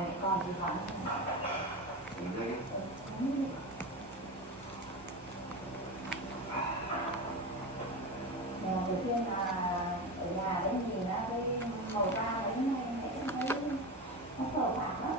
hai mẹ con đi vắng. Đầu tiên là ở nhà đấy nhìn ra cái màu da đấy này mẹ thấy nó phở phạc lắm.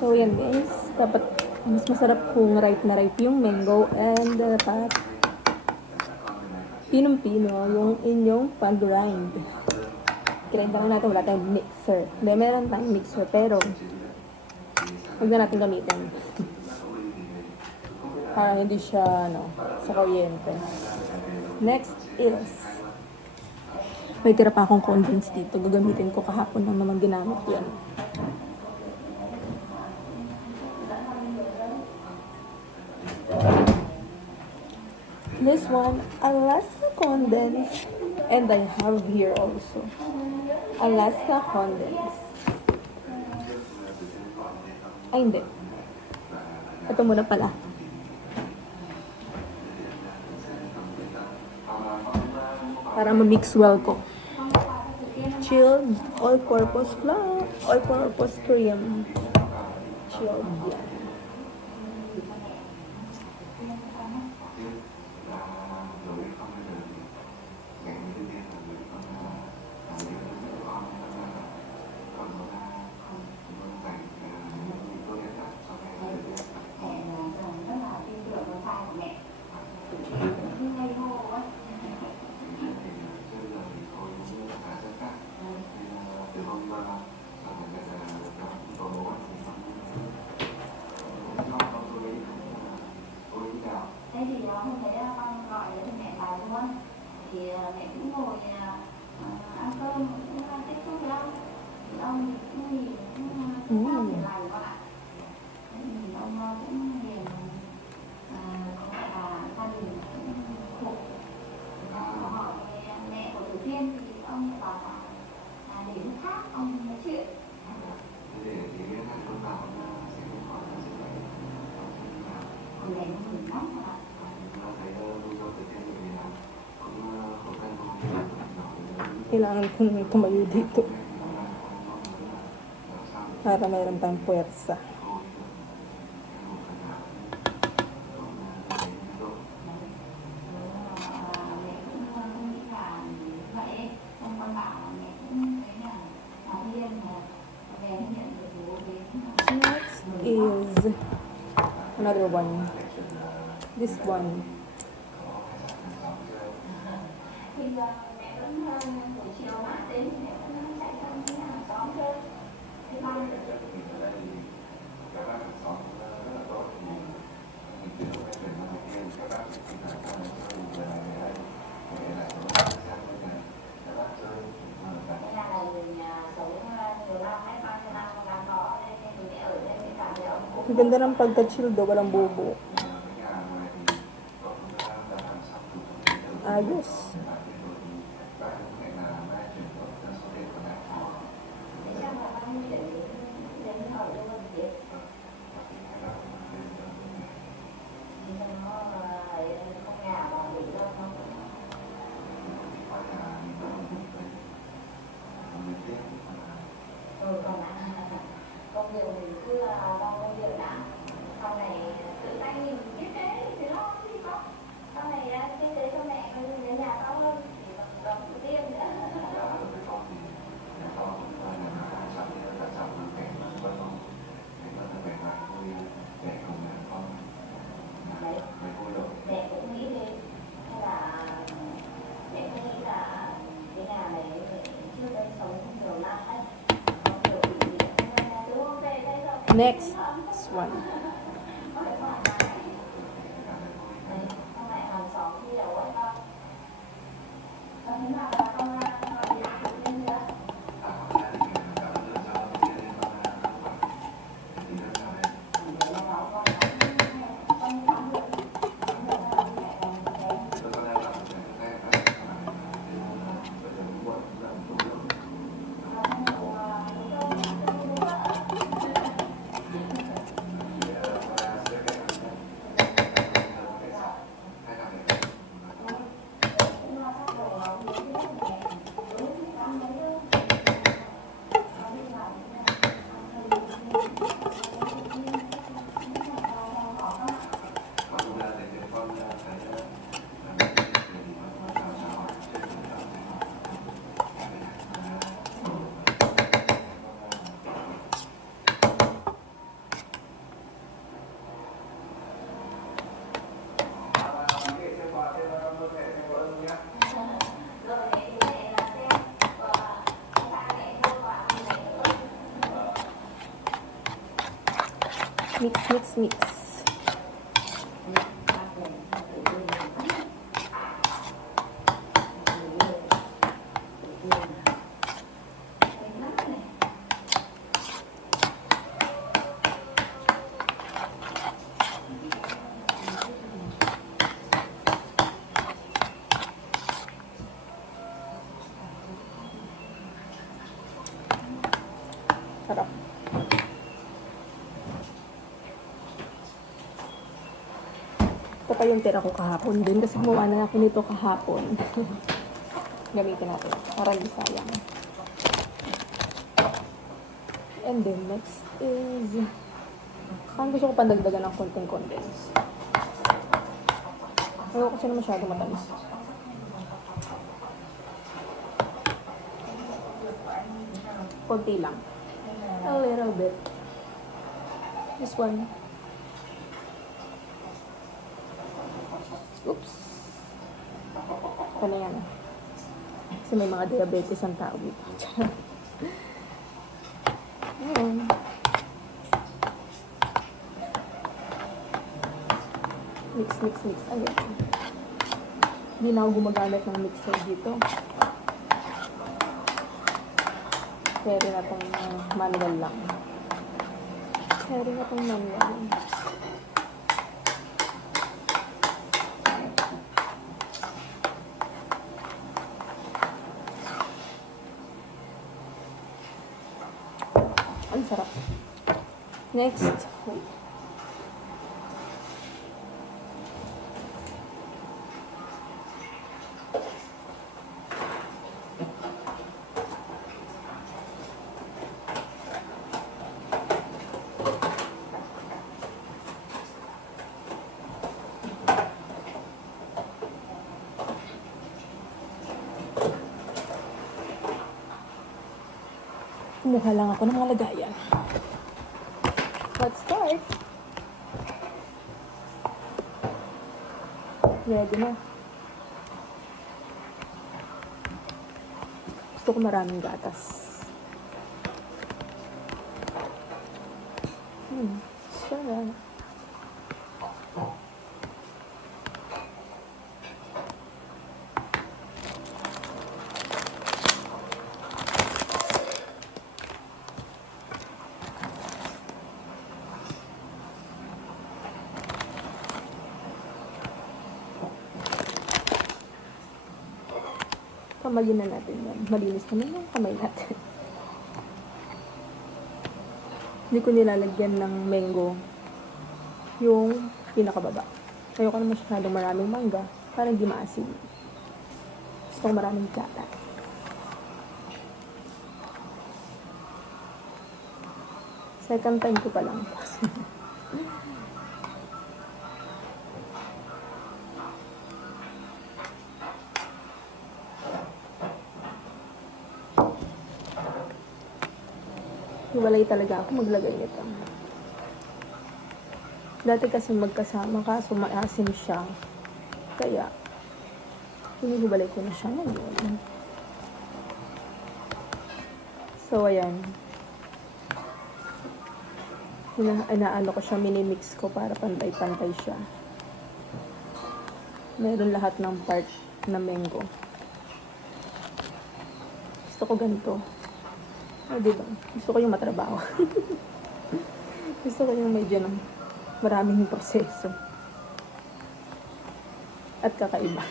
So yan guys, dapat mas masarap kung ripe na ripe yung mango and dapat pinong-pino yung inyong pag-grind. Grind lang natin, wala tayong mixer. Hindi, meron tayong mixer pero huwag na natin gamitin. Para hindi siya sa kuryente. Next is may tira pa akong condense dito. Gagamitin ko kahapon lang naman ginamit yan. This one, Alaska condense. And I have here also Alaska condense. Ay, hindi. Ito muna pala. Para ma-mix well ko. Chilled all-purpose flour, all-purpose cream. Chilled yan. Thế thì hôm đấy con gọi để mẹ vào luôn. Thì mẹ cũng ngồi ăn cơm, cũng tiếp xúc với ông. Thì ông cũng nhìn, cũng hiền lành con ạ. Thế thì ông cũng hiền, gọi là gia đình cũng thuộc. Có hỏi mẹ của Tử Tiên thì ông bảo là để lúc khác ông nói chuyện. Mẹ mừng lắm con ạ. Kailangan kong tumayo dito para mayroon tayong puwersa. Next is another one. This one. Ang ganda ng pagka-chill daw, walang bobo. Ayos. Công việc mình cứ lo công việc đã, sau này tự tay mình biết thế thì lo cái gì không, sau này kinh tế cho mẹ con đến nhà to hơn thì còn tiền nữa. Đấy, mẹ cũng nghĩ đến hay là mẹ cũng nghĩ là cái nhà này trước đây sống nhiều năm ấy, có nhiều kỷ niệm nên là từ hôm về đây rồi Next one. hỏi thoải mái. Đấy, xong lại hàng xóm nhiều ấy con. Thế nào là con gọi điện thoại lên nữa. Để nó bảo con tắm được. Tắm được là mẹ còn bé. Mix, mix, mix. Sarap. Ito pa yung tira ko kahapon din kasi gumawa na ako nito kahapon. Gamitin natin para di sayang. And then next is kung gusto ko pandagdagan ng konting condense. Ayaw kasi na masyado matamis. Konti lang. A little bit. This one. Oops. Ito na yan. Kasi may mga diabetes ang tao dito. Ayan. Mix, mix, mix. Ayan. Hindi na ako gumagamit ng mixer dito. Carry na itong manual lang. Carry na itong manual. Ang sarap. Next. Wait. Kumuha lang ako ng mga lagayan. Let's start. Ready na. Gusto ko maraming gatas. Sarap. Kamayin na natin yan. Malinis naman yung kamay natin. Hindi ko nilalagyan ng mango yung pinakababa. Ayoko na masyadong maraming mangga para hindi maasim. Gusto ko maraming gatas. Second time ko pa lang. Hiwalay talaga ako maglagay nito. Dati kasi magkasama, kaso maasim siya. Kaya, hinihiwalay ko na siya ngayon. So, ayan. Inaano ko siya, minimix ko para pantay-pantay siya. Meron lahat ng part na mango. Gusto ko ganito. Diba? Gusto ko yung matrabaho. Gusto ko yung medyo ng maraming proseso. At kakaiba.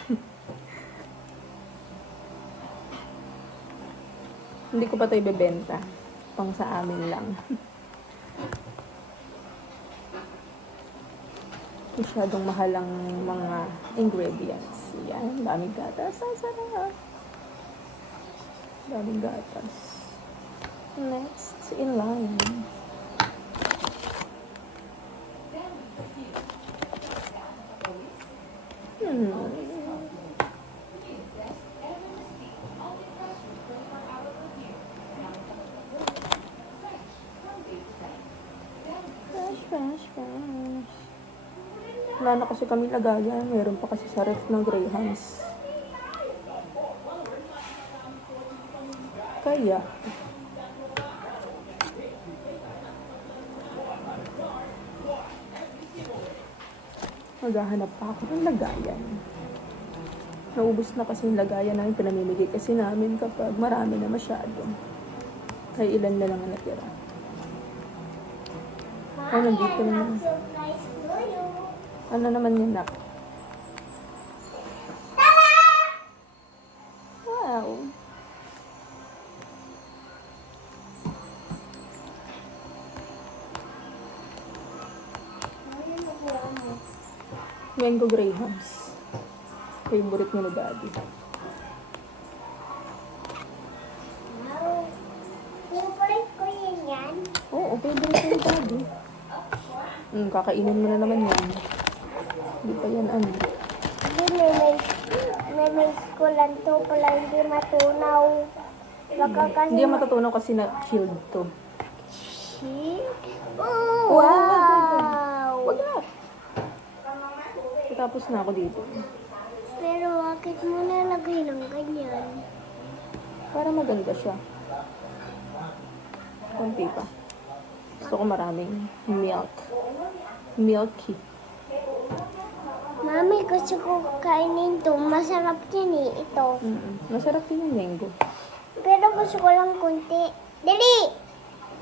Hindi ko pa ito ibebenta. Pang sa amin lang. Masyadong mahal ang mga ingredients. Yan, daming gatas. Ang sarap. Daming gatas. Next in line. Fresh. Wala na kasi kami lagayan. Meron pa kasi sa ref ng Grahams. Kaya, maghahanap pa ako ng lagayan. Naubos na kasi yung lagayan namin. Pinamimigay kasi namin kapag marami na masyado. Kaya ilan na lang ang natira. Oh, nandito na. Ano naman yun na? Wow! Mango Grahams. Favorite mo na daddy. Favorite ko yan. Oo, favorite mo na daddy. Kakainin mo na naman yan. Hindi pa yan ano. Hindi, may lang to pala hindi matunaw. Baka kasi... Hindi yan matutunaw kasi na-chilled to. Oh, wow! Wag na! Tapos na ako dito. Pero bakit mo nalagay ng ganyan? Para maganda siya. Konti pa. Gusto ko maraming milk. Milky. Mami, gusto ko kainin to. Masarap din eh, ito. Masarap din yung mango. Pero gusto ko lang kunti. Dali!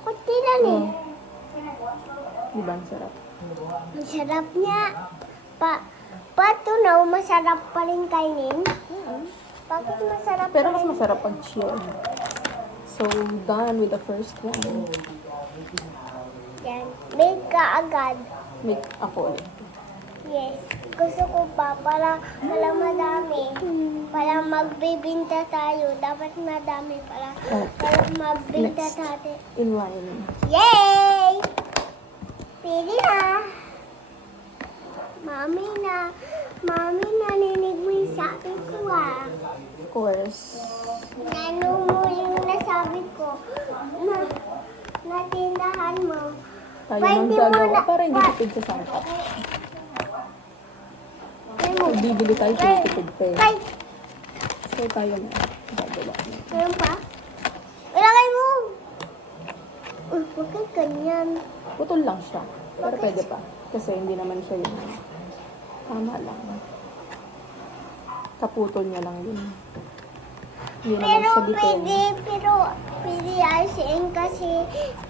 Kunti lang eh. Diba ang sarap? Masarap niya. Patunaw, masarap pa rin kainin. Bakit masarap Pero pa mas rin? masarap pag chilled. So, done with the first one. Yan. Make ka agad. Make ako ulit. Yes. Gusto ko pa para madami. Para magbibinta tayo. Dapat madami para magbinta Next. tayo. In line. Yay! Pili na. Mami, naninig mo yung sabi ko ah. Of course. Nano mo yung nasabi ko. Natindahan mo. Tayo Pwede nang mo gagawa na- para hindi tipid sa sangkap. Ano? Bibili tayo sa tipid pa eh. Ay, So, tayo na gagawa. meron pa? Ilagay mo! Bakit ganyan? Putol lang siya. Pero pwede pa. Kasi hindi naman siya yun. Tama lang. Kaputol niya lang yun. Hindi naman Pero sa bitin. pwede ICN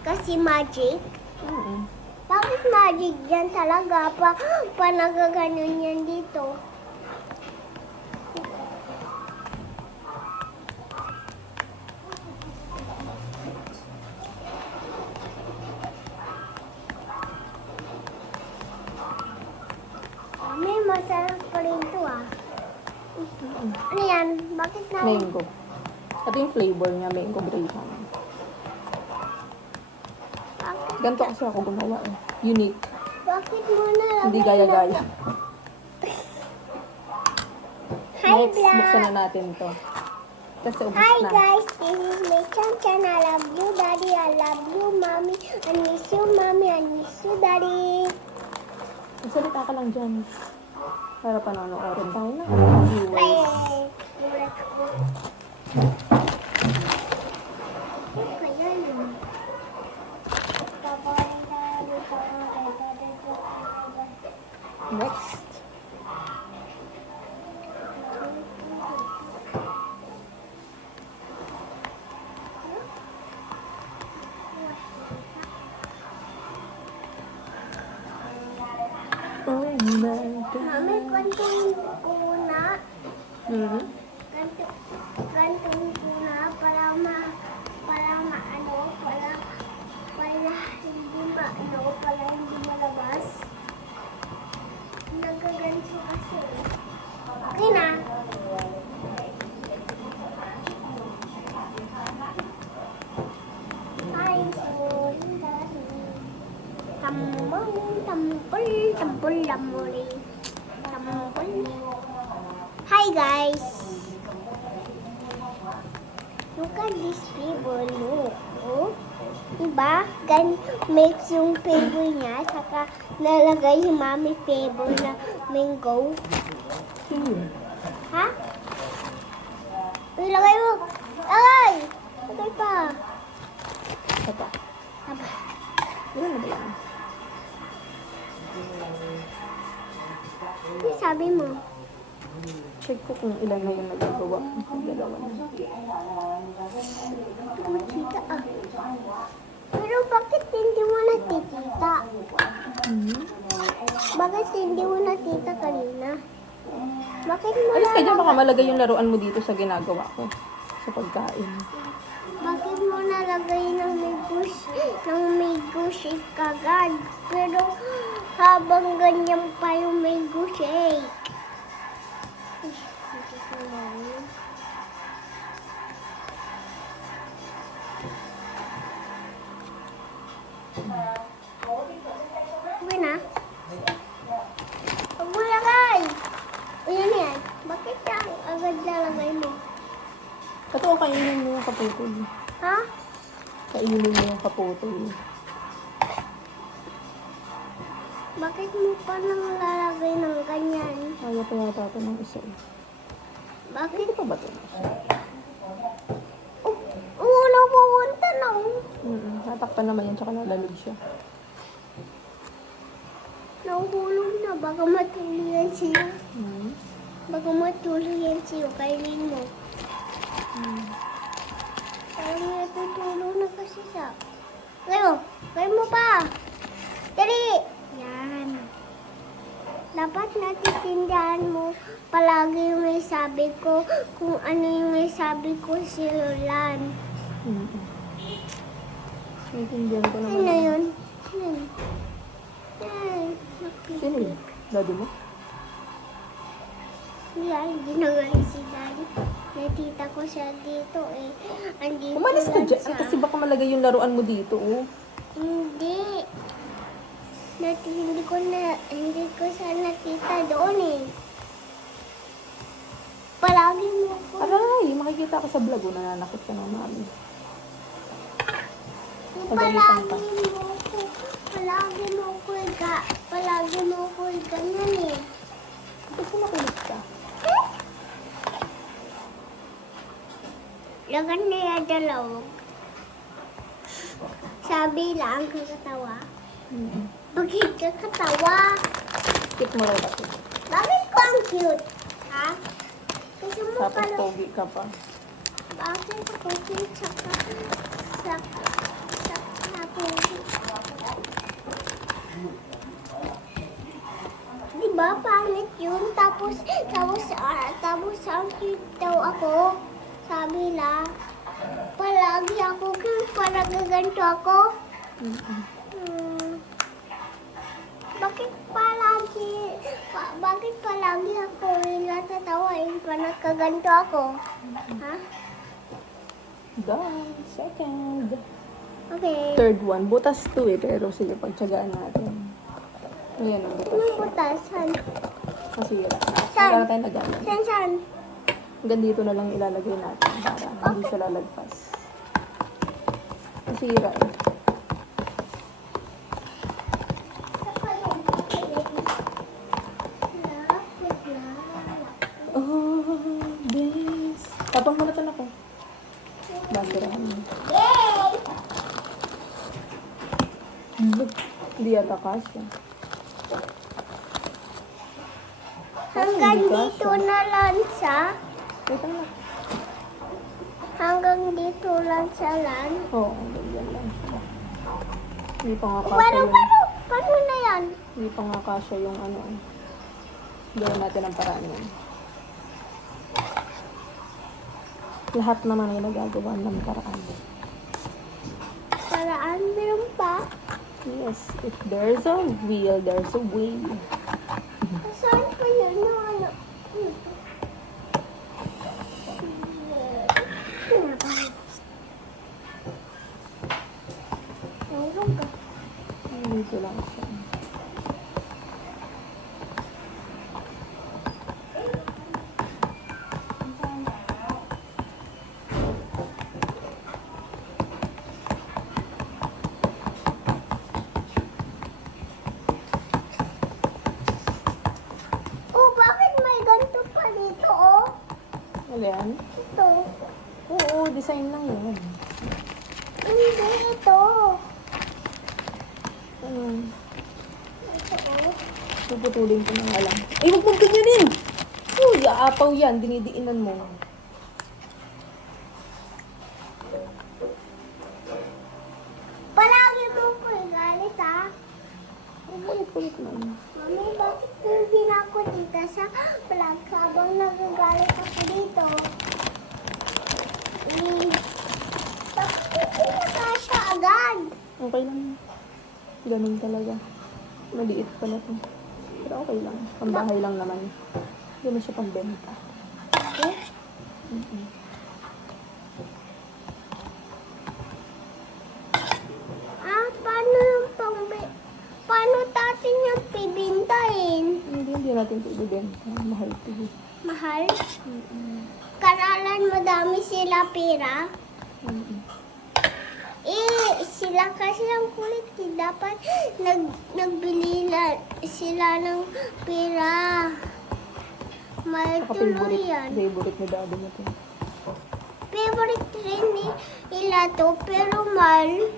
kasi magic. Mm-mm. Bakit magic yan talaga? Pa nagaganon yan dito. Ano yan? Bakit na? Mango. Ito yung flavor niya, mango graham. Bakit, Ganito kasi ako gumawa eh. Unique. bakit mo nalagay Hindi gaya-gaya. Hi, Next, vlog. buksan na natin to. Kasi ubos Hi na. guys, this is my Chan. I love you, Daddy. I love you, Mommy. I miss you, Mommy. I miss you, Daddy. Magsalita ka lang dyan. Para panonoodin tayo na. Viewers. Ay, gulat ko. Ano kaya yun? Next. Oh my God. Mami, kantong kuna. Mhm. Kantong kuna para hindi malabas. Nagaganto kasi. Okay na. Hi, tampol, lamuri. Tampol. Hi, guys. Look at this people, look. Oh, diba? Mix yung flavor niya, saka nalagay yung mami flavor na mango. Sino yun? Ha? Ilagay mo. Lagay! Lagay pa. Ito pa. Aba. Ilan na ba yan? Ano sabi mo? Check ko kung ilan na yung nagagawa. Dalawa na. Makita ah. Pero bakit hindi mo nakikita? Mhm. Bakit hindi mo nakita kanina? Bakit mo Alis ka dyan, baka nalagay? malagay yung laruan mo dito sa ginagawa ko. Sa pagkain. Bakit mo nalagay ng mango shake kagad? Pero habang ganyan pa yung mango shake. Ay, hindi ko alam. Uwi na? Huwag mo lagay! Ayan yan. Bakit yan? Agad lalagay mo. Ito, kainin mo yung kaputol. Ha? Kainin mo yung kaputol. Bakit mo pa nang lalagay ng ganyan? Kaya pa yata ito ng isa. Bakit? Hindi pa ba ito? Oh, wala pupunta na. Natakpan naman yan, tsaka nalalog siya. Nahuhulog na. Baka matulog yan siya. Mhm. Baka matulog yan siya. Kainin mo. Parang natutulog na kasi siya. Kayo, kayo mo pa. Dali. Yan. Dapat natitindihan mo palagi yung may sabi ko kung ano yung may sabi ko si Roland. Mhm. Naintindihan ko naman. Sino yun? Sino yun? Yan. Sino yun? Daddy mo? Hindi nagaling si Daddy. Natita ko siya dito eh. Andito Umalis ka lang dyan. siya. Kasi baka malagay yung laruan mo dito, oh. Hindi. Hindi ko siya nakita doon eh. Palagi mo ko. Aray, makikita ka sa vlog, oh. Nananakit ka ng mami. Palagi mo ko. Palagi mo ko ganyan eh. Ba't kumakulit ka? Lagan na yung dalawag. Sabi lang kakatawa. Mhm. Bakit kakatawa? Skip mo raw kasi. Bakit ko ang cute? Ha? Kasi mo Tapos pala. pogi ka pa. Bakit ako cute saka pogi? Diba pangit yun? Tapos ang cute daw ako. Sabi lang. Palagi ako cute. Parang gaganto ako. Mhm. Bakit palagi bakit palagi ako natatawain pa nagkaganto ako? Ha? Done. Second. Okay. Third one. Butas to pero sige, pagtsagaan natin. Ayan ang butas. Anong butasan? Masira. Saan? Wala na tayong lagayan. Saan? Hanggang dito na lang ilalagay natin para hindi siya lalagpas. Masira eh. Oh, this. Tapang mo na ito na ko. Basurahan mo. Yay! Hindi yata kasya. Hanggang Hindi dito kasya. na lang siya. Wait lang na. Hanggang dito lang siya lang. Oo, ganyan lang siya. Hindi pa nga kasya Pero, yung... paano na yan? Hindi pa nga kasya yung ano. Gawin natin ang paraan yan. Lahat naman ay nagagawa ng paraan. Paraan, meron pa? Yes, if there's a will, there's a way. Saan pa yun? Ano? Meron ka. Dito lang siya. Oh, bakit may ganito pa dito, oh? Ano yan? Ito. Oo, design lang yan. Hindi ito. Ano? Ito, oh. Puputulin ko na nga lang. Ay, huwag mong ganyanin! Uy, aapaw yan. Dinidiinan mo. Palagi mo ko galit, ah. Ay, kulit na. Mami, bakit hindi na ako dito sa vlog habang nagagalit ako dito? Bakit hindi nakasya agad? Okay lang. Ganun talaga. Maliit pala to. Pero okay lang. Pambahay lang naman. Hindi mo siya pambenta. Okay? Paano yung paano natin yung pibintahin? Hindi natin ito ibibenta. Mahal ito. Mahal? Karalan madami sila pera? Sila kasi ang kulit. Dapat nagbili sila ng pera. May Saka tuloy yan. favorite ni daddy mo to. Favorite rin nila to, pero mal.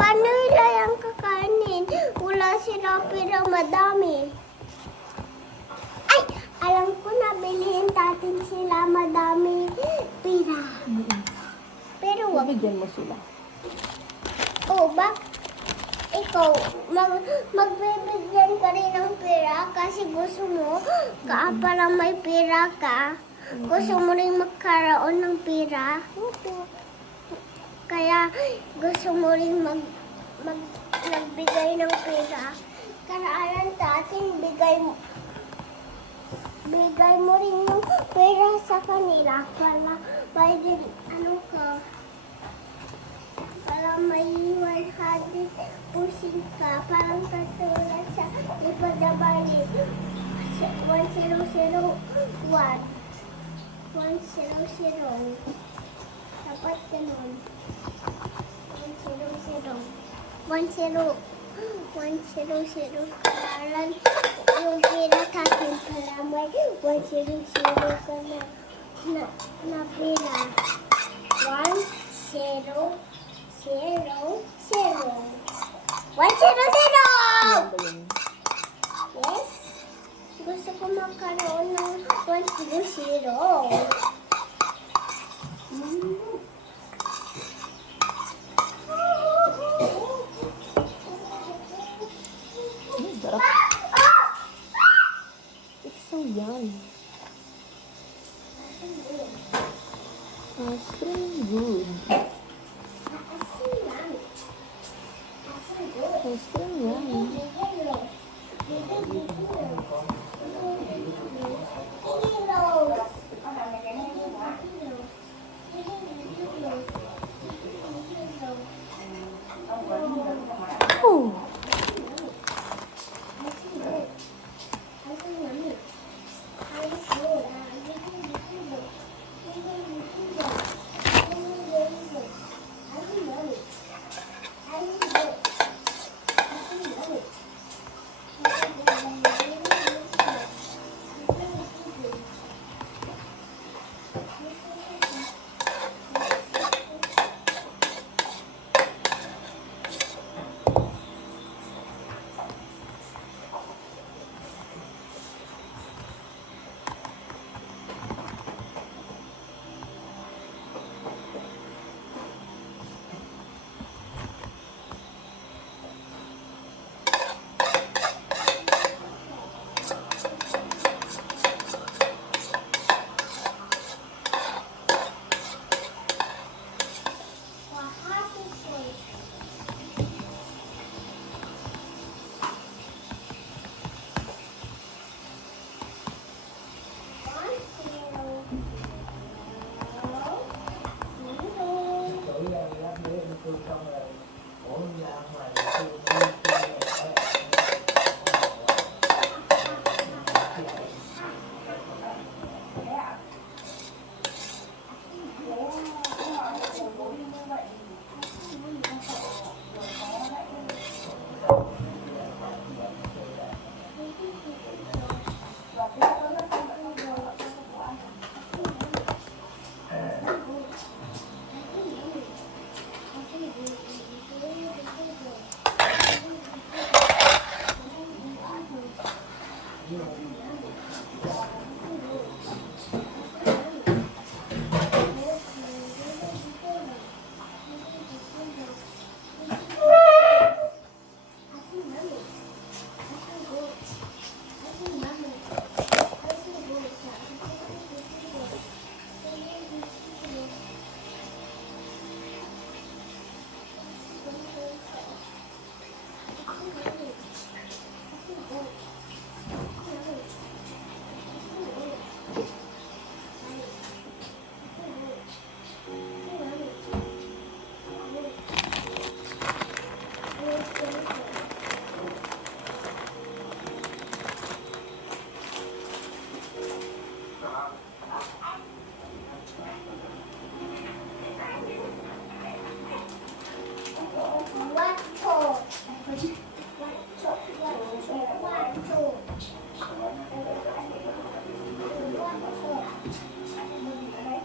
Paano nila yung kakanin? Wala sila pera madami. Ay! Alam ko na bilhin natin sila madami pera. Pero wag. Bigyan mo sila. Oh, ikaw, magbibigyan ka rin ng pera kasi gusto mo, para may pera ka, gusto mo rin magkaroon ng pera. Kaya gusto mo rin nagbigay ng pera. Karaanan sa atin, bigay mo rin yung pera sa kanila para may para may 100% ka, parang katulad sa Ipadabali 1001 100 dapat ganun 100 karalan yung pera natin para may 100 ka na pera 100 Yes? Gusto ko magkaroon ng 100. Sarap. It's so yummy. It's pretty good. It's pretty yummy. Oh.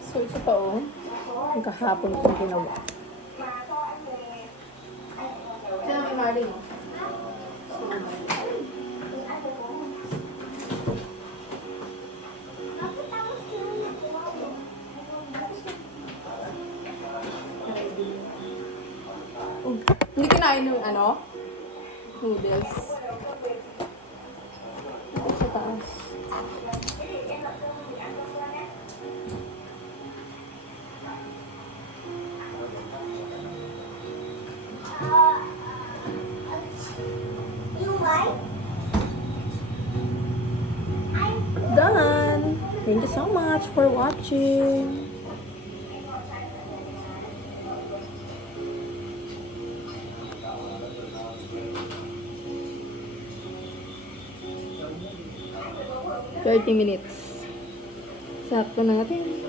So, ito pa oh. Yung kahapon kong ginawa. Kaya may maling oh. Hindi kinain yung ano? Noodles. Ito sa taas. Done! Thank you so much for watching! $30 minutes. Sakto natin.